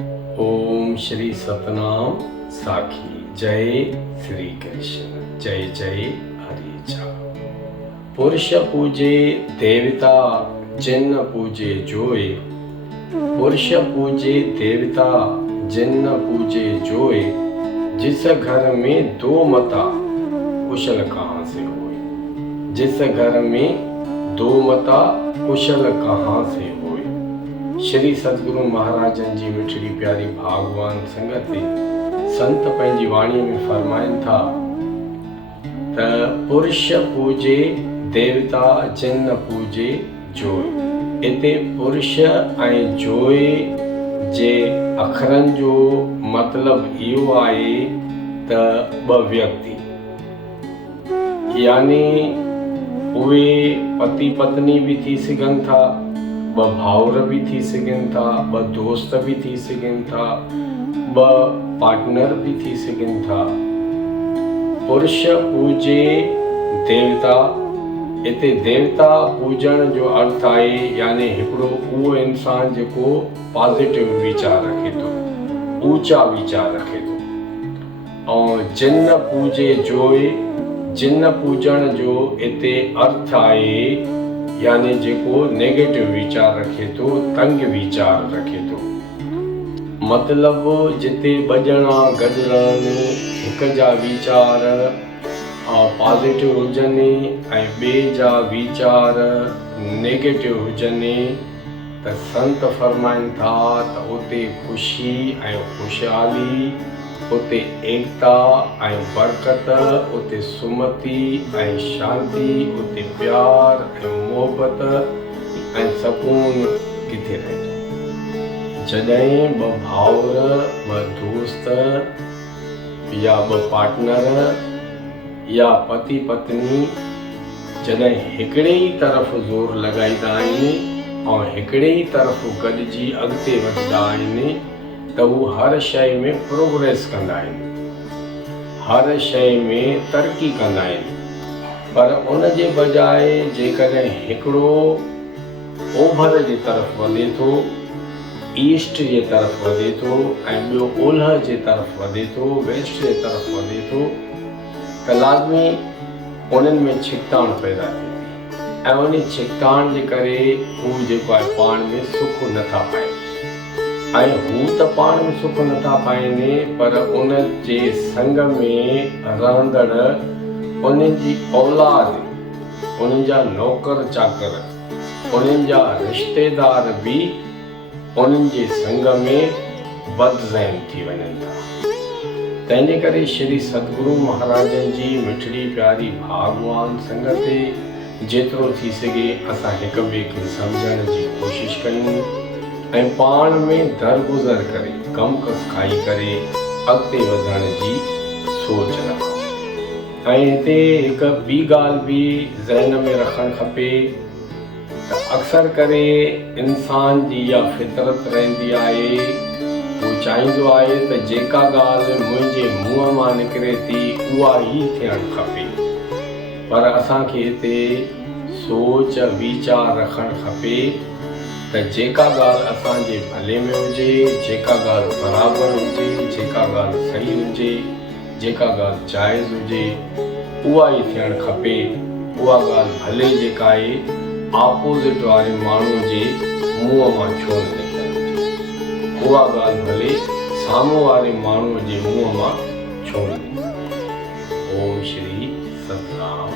ओम श्री सतनाम साखी। जय श्री कृष्ण। जय जय हरिचा। पुरुष पूजे देवता जिन पूजे जोए। पुरुष पूजे देवता जिन पूजे जोए। जिस घर में दो मता कुशल कहाँ से होए। जिस घर में दो मता कुशल कहाँ से होए। श्री सतगुरु महाराजन जी मिठड़ी प्यारी भागवान संगत संत पंहिंजी वाणी में फरमाइनि था त पुरुष पूजे देवता जिन पूजे जोए। इते पुरुष ऐं जोए जे अखरनि जो मतिलबु इहो आहे त ॿ व्यक्ति यानी उहे पति पत्नी भी थी सघनि था, ॿ भाउर भी थी सघनि था, ॿ दोस्त भी थी सघनि था, ॿ पार्टनर भी थी सघनि था। पुरुष पूजे देवता। इते देवता पूजण जो अर्थ आहे यानी हिकिड़ो उहो इंसान जेको पॉजिटिव वीचार रखे थो, ऊंचा वीचार रखे थो। ऐं जिन पूजे जोए। जिन पूजण जो इते अर्थ आहे यानी जेको नेगेटिव वीचार रखे थो, तंग वीचार रखे थो। मतिलबु जिते ॿ ॼणा गॾु रहनि, हिक जा वीचार पॉजिटिव हुजनि ऐं ॿिए जा वीचार नेगेटिव हुजनि त संत फरमाइनि था त उते ख़ुशी ऐं ख़ुशहाली, उते एकता ऐं बरकत, उते सुमति ऐं शांति, उते प्यार ऐं मोहबत ऐं सकून किथे रहे। जॾहिं ॿ भाउर, ॿ दोस्त या ॿ पार्टनर या पति पत्नी जॾहिं हिकिड़े ई तरफ़ ज़ोर लॻाईंदा आहिनि ऐं हिकिड़े ई तरफ़ गॾिजी अॻिते वधंदा आहिनि त हू हर शइ में प्रोग्रेस कंदा आहिनि, हर शइ में तरक़ी कंदा आहिनि। पर उन जे बजाए जेकॾहिं हिकिड़ो ओभर जे तरफ़ वधे थो, ईस्ट जे तरफ़ वधे थो ऐं ॿियो ओलह जे तरफ़ वधे थो, वेस्ट जे तरफ़ वधे थो त लाज़मी उन्हनि में छिकताण पैदा थिए थी ऐं उन छिकताण जे करे हू जेको आहे पाण में सुख नथा पाइनि। ऐं हू त पाण में सुख नथा पाइनि पर उन जे संग में रहंदड़ उन्हनि जी औलाद, उन्हनि जा नौकर चाकर, उन्हनि जा रिश्तेदार भी उन्हनि जे संग में बदज़हन थी वञनि था। तंहिंजे करे श्री सतगुरु महाराजन जी मिठड़ी प्यारी भागवान संगत जेतिरो थी सघे असां हिक ॿिए खे सम्झण जी कोशिशि कयूं ऐं पाण में दरगुज़र करे, कम कस खाई करे अॻिते वधण जी सोच रखूं। ऐं हिते हिकु ॿी ॻाल्हि बि ज़हन में रखणु खपे त अक्सर करे इंसान जी इहा फितरत रहंदी आहे, हू चाहींदो आहे त जेका ॻाल्हि मुंहिंजे मुंहं मां निकिरे थी उहा ई थियणु खपे। पर असांखे हिते सोच वीचार रखणु खपे त जेका ॻाल्हि असांजे भले में हुजे, जेका ॻाल्हि बराबरि हुजे, जेका ॻाल्हि सही हुजे, जेका ॻाल्हि जाइज़ हुजे उहा ई थियणु खपे। उहा ॻाल्हि भले जेका आहे ऑपोज़िट वारे माण्हूअ जे मुंहं मां छो न निकिरंदी, उहा ॻाल्हि भले साम्हूं वारे माण्हूअ जे मुंहं मां छो न निकिरंदी। ओम श्री सतनाम।